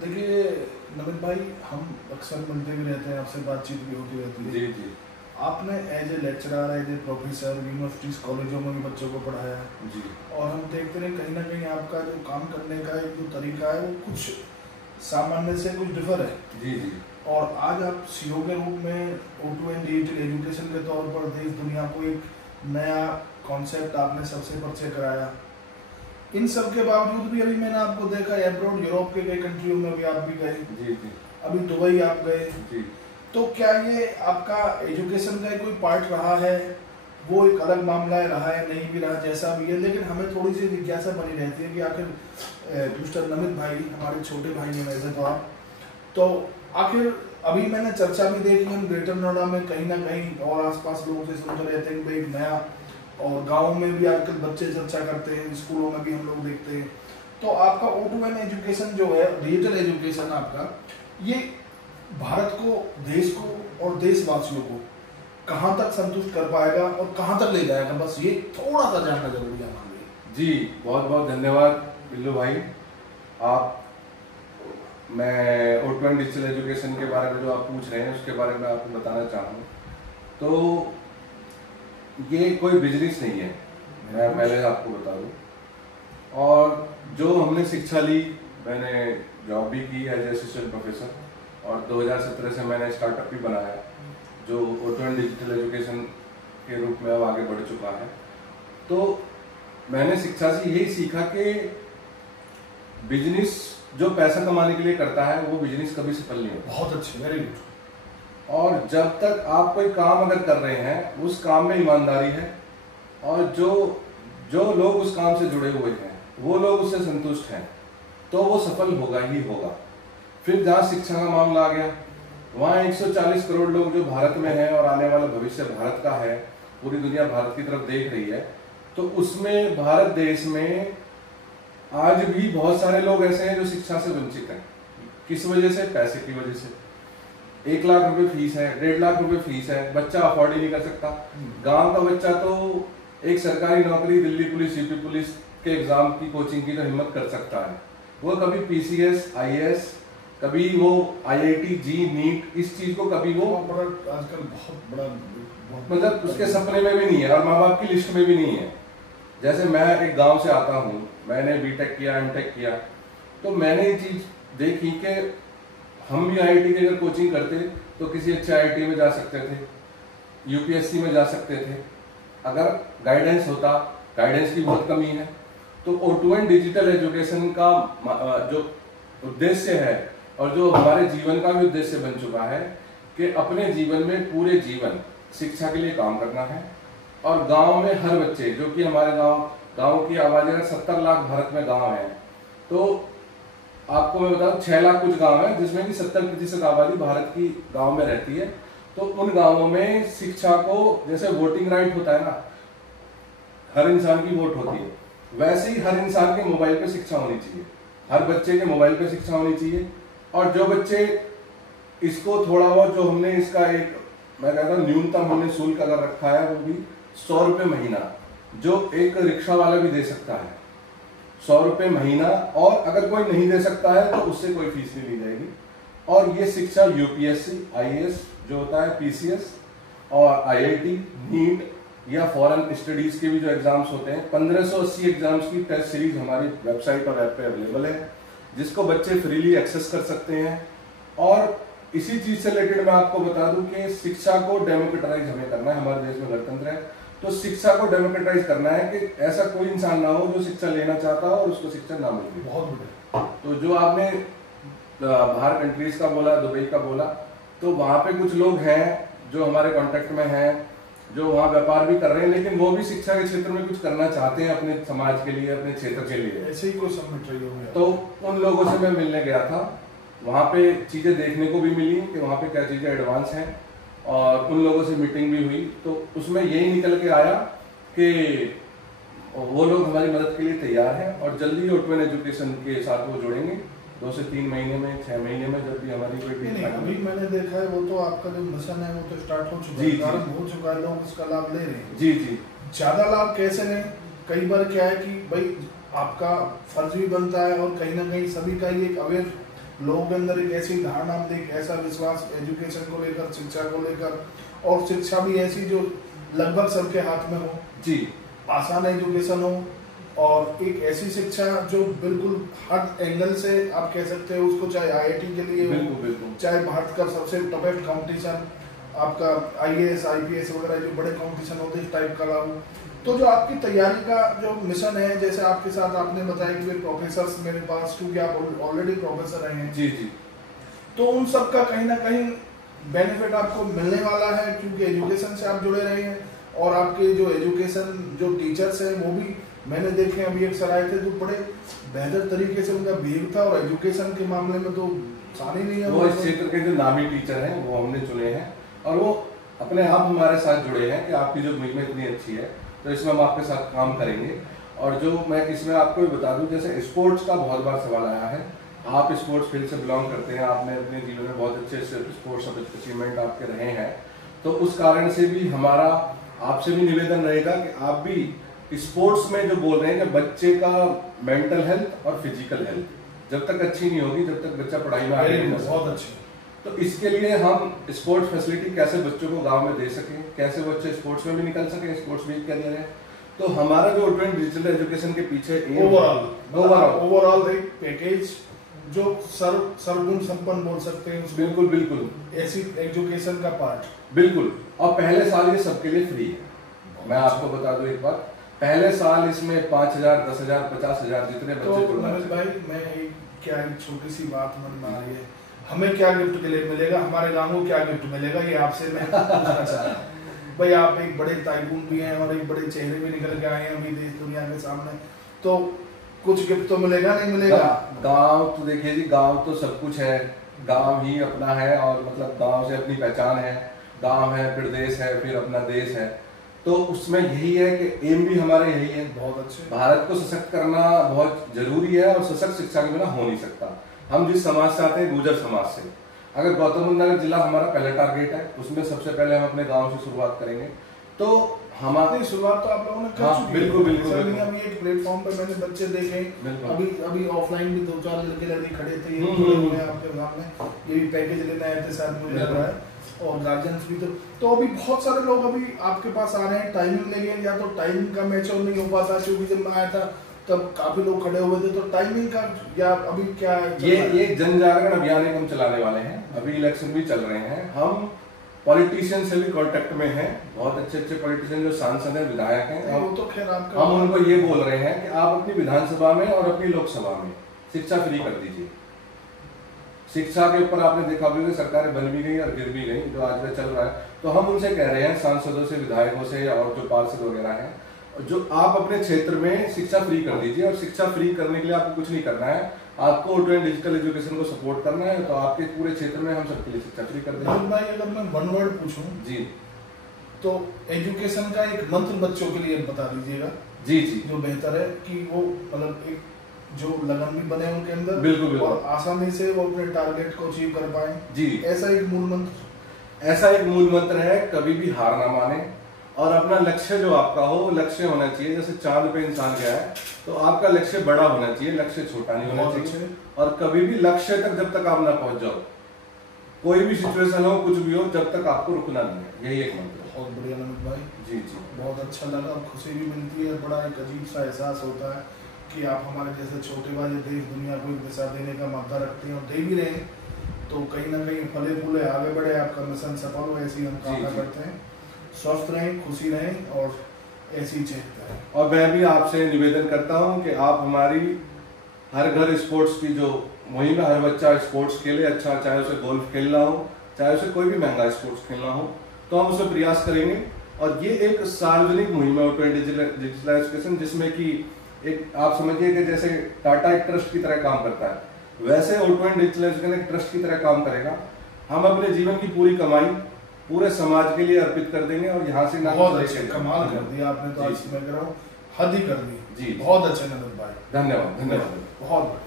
देखिए नमित भाई, हम अक्सर मिलते भी रहते हैं, आपसे बातचीत भी होती रहती है। जी जी आपने as a lecturer, as a professor universities कॉलेजों में भी बच्चों को पढ़ाया है, जी और हम देखते हैं कहीं ना कहीं आपका जो काम करने का एक जो तरीका है वो कुछ सामान्य से कुछ डिफर है। जी जी और आज आप सीईओ के रूप में O2N डिजिटल एजुकेशन के तौर पर देश दुनिया को एक नया कॉन्सेप्ट आपने सबसे परिचय कराया। इन सब के बावजूद भी अभी मैंने आपको देखा अब्रॉड, यूरोप के कई कंट्रियों में भी आप भी गए, जी जी अभी दुबई आप गए। जी। तो क्या ये आपका एजुकेशन का कोई पार्ट रहा है? वो एक अलग मामला है, रहा है नहीं भी रहा, जैसा भी है, लेकिन हमें थोड़ी सी जिज्ञासा बनी रहती है कि आखिर मिस्टर नमित भाई हमारे छोटे भाई हैं वैसे तो आप, तो आखिर अभी मैंने चर्चा भी देखी हम ग्रेटर नोएडा में कहीं ना कहीं और आसपास लोगों से सुनते रहते हैं कि भाई एक नया, और गाँव में भी आजकल बच्चे चर्चा करते हैं, स्कूलों में भी हम लोग देखते हैं। तो आपका O2N एजुकेशन जो है, डिजिटल एजुकेशन आपका, ये भारत को, देश को और देशवासियों को कहाँ तक संतुष्ट कर पाएगा और कहाँ तक ले जाएगा, बस ये थोड़ा सा जानना जरूरी है हमारे लिए। जी बहुत बहुत धन्यवाद बिल्लू भाई। आप, मैं O2N डिजिटल एजुकेशन के बारे में जो आप पूछ रहे हैं उसके बारे में आपको बताना चाहूँ तो ये कोई बिजनेस नहीं है, मैं पहले आपको बता दूँ। और जो हमने शिक्षा ली, मैंने जॉब भी की एज असिस्टेंट प्रोफेसर, और 2017 से मैंने स्टार्टअप भी बनाया जो O2N डिजिटल एजुकेशन के रूप में अब आगे बढ़ चुका है। तो मैंने शिक्षा से यही सीखा कि बिजनेस जो पैसा कमाने के लिए करता है वो बिजनेस कभी सफल नहीं होता। बहुत अच्छे, वेरी गुड। और जब तक आप कोई काम अगर कर रहे हैं उस काम में ईमानदारी है, और जो लोग उस काम से जुड़े हुए हैं वो लोग उससे संतुष्ट हैं, तो वो सफल होगा ही होगा। फिर जहाँ शिक्षा का मामला आ गया, वहाँ 140 करोड़ लोग जो भारत में हैं और आने वाला भविष्य भारत का है, पूरी दुनिया भारत की तरफ देख रही है, तो उसमें भारत देश में आज भी बहुत सारे लोग ऐसे हैं जो शिक्षा से वंचित हैं। किस वजह से? पैसे की वजह से। 1 लाख रुपए फीस है, 1.5 लाख रुपए फीस है, बच्चा अफोर्ड ही नहीं कर सकता। गांव का बच्चा तो एक सरकारी नौकरी, दिल्ली पुलिस, यूपी पुलिस के एग्जाम की कोचिंग की तो हिम्मत कर सकता है, वो कभी PCS, IAS, कभी वो IIT, जी, नीट, इस चीज को कभी वो आजकल बहुत बड़ा, मतलब उसके सपने में भी नहीं है और माँ बाप की लिस्ट में भी नहीं है। जैसे मैं एक गांव से आता हूँ, मैंने B.Tech किया, M.Tech किया, तो मैंने ये चीज देखी कि हम भी IIT की अगर कोचिंग करते तो किसी अच्छे IIT में जा सकते थे, UPSC में जा सकते थे, अगर गाइडेंस होता। गाइडेंस की बहुत कमी है। तो O2N डिजिटल एजुकेशन का जो उद्देश्य है और जो हमारे जीवन का भी उद्देश्य बन चुका है कि अपने जीवन में पूरे जीवन शिक्षा के लिए काम करना है। और गांव में हर बच्चे, जो कि हमारे गांव की आबादी अगर 70 लाख भारत में गांव है, तो आपको मैं बताऊं 6 लाख कुछ गांव है जिसमें कि 70% आबादी भारत की गांव में रहती है। तो उन गांवों में शिक्षा को, जैसे वोटिंग राइट होता है ना, हर इंसान की वोट होती है, वैसे ही हर इंसान के मोबाइल पे शिक्षा होनी चाहिए, हर बच्चे के मोबाइल पे शिक्षा होनी चाहिए। और जो बच्चे इसको थोड़ा बहुत, जो हमने इसका एक, मैं कहता हूँ न्यूनतम हमने शुल्क अगर रखा है, वो भी 100 रुपए महीना, जो एक रिक्शा वाला भी दे सकता है, 100 रुपए महीना। और अगर कोई नहीं दे सकता है तो उससे कोई फीस नहीं ली जाएगी। और ये शिक्षा UPSC, IAS जो होता है, PCS और IIT, नीट या फॉरेन स्टडीज के भी जो एग्जाम्स होते हैं, 1580 एग्जाम्स की टेस्ट सीरीज हमारी वेबसाइट और ऐप पे अवेलेबल है, जिसको बच्चे फ्रीली एक्सेस कर सकते हैं। और इसी चीज से रिलेटेड मैं आपको बता दूं कि शिक्षा को डेमोक्रेटाइज हमें करना है। हमारे देश में गणतंत्र है, तो शिक्षा को डेमोक्रेटाइज करना है कि ऐसा कोई इंसान ना हो जो शिक्षा लेना चाहता हो और उसको शिक्षा ना मिले। बहुत बढ़िया। तो जो आपने बाहर कंट्रीज का बोला, दुबई का बोला, तो वहां पे कुछ लोग हैं जो हमारे कांटेक्ट में हैं, जो वहाँ व्यापार भी कर रहे हैं, लेकिन वो भी शिक्षा के क्षेत्र में कुछ करना चाहते हैं अपने समाज के लिए, अपने क्षेत्र के लिए। ऐसे ही कोई सबमिट रही होगी। तो उन लोगों से मैं मिलने गया था, वहाँ पे चीजें देखने को भी मिली कि वहाँ पे क्या चीजें एडवांस हैं, और उन लोगों से मीटिंग भी हुई। तो उसमें यही निकल के आया कि वो लोग हमारी मदद के लिए तैयार हैं और जल्दी O2N एजुकेशन के साथ वो जुड़ेंगे। 2 से 3 महीने में, 6 महीने में, जब भी हमारी कोई नहीं, अभी मैंने देखा है वो तो आपका जो मिशन है वो तो स्टार्ट हो चुका जी, है, जी। प्रारंभ हो चुका है, लोग इसका लाभ ले रहे हैं। जी जी। ज्यादा लाभ कैसे लें? कई बार क्या है कि भाई आपका फर्ज भी बनता है और कहीं ना कहीं सभी का ही एक अवेयर लोगों के अंदर एक ऐसी धारणा, एक ऐसा विश्वास एजुकेशन को लेकर, शिक्षा को लेकर, और शिक्षा भी ऐसी जो लगभग सबके हाथ में हो जी, आसान एजुकेशन हो, और एक ऐसी शिक्षा जो बिल्कुल हर एंगल से आप कह सकते हो उसको, चाहे आईआईटी के लिए हो, चाहे भारत का सबसे टफेस्ट कंपटीशन आपका आईएएस आईपीएस वगैरह जो बड़े कंपटीशन होते हैं इस टाइप का लागू। तो जो आपकी तैयारी का जो मिशन है, जैसे आपके साथ आपने बताया कि प्रोफेसर मेरे पास, क्योंकि आप ऑलरेडी प्रोफेसर रहे हैं जी जी, तो उन सब का कहीं ना कहीं बेनिफिट आपको मिलने वाला है, क्योंकि एजुकेशन से आप जुड़े रहे हैं, और आपके जो एजुकेशन जो टीचर्स हैं वो भी मैंने देखे, अभी एक सर आए थे तो बड़े बेहतर तरीके से उनका बिहेव था, और एजुकेशन के मामले में तो सानी नहीं है। वो इस क्षेत्र के जो नामी टीचर हैं वो हमने चुने हैं, और वो अपने आप हमारे साथ जुड़े हैं कि आपकी जो मुहिम इतनी अच्छी है तो इसमें हम आपके साथ काम करेंगे। और जो मैं इसमें आपको भी बता दूं, जैसे स्पोर्ट्स का बहुत बार सवाल आया है, आप स्पोर्ट्स फील्ड से बिलोंग करते हैं, आपने अपने जीवन में बहुत अच्छे स्पोर्ट्स अचीवमेंट आपके रहे हैं, तो उस कारण से भी हमारा आपसे भी निवेदन रहेगा कि आप भी स्पोर्ट्स में जो बोल रहे हैं कि बच्चे का मेंटल हेल्थ और फिजिकल हेल्थ जब तक अच्छी नहीं होगी, जब तक बच्चा पढ़ाई में आगे नहीं, बहुत अच्छी। तो इसके लिए हम स्पोर्ट्स फैसिलिटी कैसे बच्चों को गांव में दे सकें, कैसे बच्चे स्पोर्ट्स में भी निकल सकें, स्पोर्ट्स वीक के अंदर है। तो हमारा जो डिजिटल एजुकेशन के पीछे ओवरऑल एक पैकेज जो सर्वगुण संपन्न बोल सकते हैं, बिल्कुल बिल्कुल ऐसी एजुकेशन का पार्ट, बिल्कुल। और पहले साल ये सबके लिए फ्री है। मैं आपको बता दूं एक बात, पहले साल इसमें 5,000, 10,000, 50,000 जितने बच्चे जुड़ना है। भाई मैं क्या एक छोटी सी बात मन में आ रही है, हमें क्या गिफ्ट के लिए मिलेगा, हमारे गांव को क्या गिफ्ट मिलेगा, ये आपसे मैं पूछना चाह रहा हूँ। भाई आप एक बड़े टाइकून भी हैं और एक बड़े चेहरे भी निकल के आए हैं अभी देश दुनिया के सामने, तो कुछ गिफ्ट तो मिलेगा नहीं मिलेगा? गांव तो देखिए जी, गांव तो सब कुछ है, गांव ही अपना है, और मतलब गांव से अपनी पहचान है, गांव है फिर देश है फिर अपना देश है, तो उसमें यही है कि एम भी हमारे यही है, बहुत अच्छे, भारत को सशक्त करना बहुत जरूरी है, और सशक्त शिक्षा के बिना हो नहीं सकता। हम जिस समाज से आते हैं, गुर्जर समाज से, अगर गौतम बुद्ध नगर जिला हमारा पहला टारगेट है, उसमें सबसे पहले हम अपने गांव से शुरुआत करेंगे। तो हमारी शुरुआत तो आप लोगों ने कर चुकी है। बिल्कुल बिल्कुल। अभी एक प्लेटफॉर्म पर मैंने बच्चे देखे, अभी ऑफलाइन भी 2-4 लड़के खड़े थे आपके सामने, ये भी पैकेज लेने आए थे शायद मुझे लग रहा है, और गार्जियंस भी तो अभी बहुत सारे लोग अभी आपके पास आ रहे हैं, टाइमिंग लेंगे, या तो टाइमिंग का मैच और नहीं हो पाता, क्योंकि जब मैं आया था तब काफी लोग खड़े हुए थे, तो टाइमिंग का या अभी क्या है? ये जन जागरण अभियान हम चलाने वाले हैं, अभी इलेक्शन भी चल रहे हैं, हम पॉलिटिशियन से भी कांटेक्ट में हैं, बहुत अच्छे अच्छे पॉलिटिशियन जो सांसद हैं, विधायक हैं, वो तो खैर आपका, हम उनको ये बोल रहे हैं कि आप अपनी विधानसभा में और अपनी लोकसभा में शिक्षा फ्री कर दीजिए। शिक्षा के ऊपर आपने देखा भी सरकारें बन भी गई और गिर भी गई, जो आज में चल रहा है, तो हम उनसे कह रहे हैं, सांसदों से, विधायकों से, और जो पार्षद वगैरह हैं, जो आप अपने क्षेत्र में शिक्षा फ्री कर दीजिए। और शिक्षा फ्री करने के लिए आपको कुछ नहीं करना है, आपको O2N डिजिटल एजुकेशन को सपोर्ट करना है, तो आपके पूरे क्षेत्र में हम सबके लिए शिक्षा फ्री कर देंगे। भाई अगर मैं वन वर्ड पूछूं जी, तो एजुकेशन का एक मंत्र बच्चों के लिए बता दीजिएगा। जी जी, जो बेहतर है कि वो मतलब एक जो लगन भी बने उनके अंदर, बिल्कुल बिल्कुल, और आसानी से वो अपने टारगेट को अचीव कर पाए जी। ऐसा एक मूल मंत्र है, कभी भी हार ना माने, और अपना लक्ष्य जो आपका हो वो लक्ष्य होना चाहिए। जैसे चांद पे इंसान गया है, तो आपका लक्ष्य बड़ा होना चाहिए, लक्ष्य छोटा नहीं होना चाहिए। और कभी भी लक्ष्य तक जब तक आप ना पहुंच जाओ, कोई भी सिचुएशन हो, कुछ भी हो, जब तक आपको रुकना नहीं है, यही एक मंत्र। बहुत बढ़िया नमित भाई, जी जी, बहुत अच्छा लगा, खुशी भी मिलती है, बड़ा एक अजीब सा एहसास होता है कि आप हमारे जैसे छोटे भाई देश दुनिया को एक दिशा देने का मौका रखते हैं, और दे भी रहे हैं, तो कहीं ना कहीं फले फूले आगे बढ़े, आपका मिशन सफल हो, ऐसी हम कामना करते हैं। स्वस्थ रहें, खुशी रहें, और ऐसी चेहरा है। और मैं भी आपसे निवेदन करता हूं कि आप हमारी हर घर स्पोर्ट्स की जो मुहिम है, हर बच्चा स्पोर्ट्स खेले, अच्छा, चाहे उसे गोल्फ खेलना हो, चाहे उसे कोई भी महंगा स्पोर्ट्स खेलना हो, तो हम उसमें प्रयास करेंगे। और ये एक सार्वजनिक मुहिम है O2N डिजिटल एजुकेशन, जिसमें कि एक आप समझिए कि जैसे टाटा एक ट्रस्ट की तरह काम करता है, वैसे O2N डिजिटल एजुकेशन एक ट्रस्ट की तरह काम करेगा। हम अपने जीवन की पूरी कमाई पूरे समाज के लिए अर्पित कर देंगे, और यहाँ से बहुत अच्छे, कमाल कर दिया आपने, तो आज मैं कह रहा हूँ हद ही कर दी जी। बहुत अच्छे नमित भाई, धन्यवाद धन्यवाद, बहुत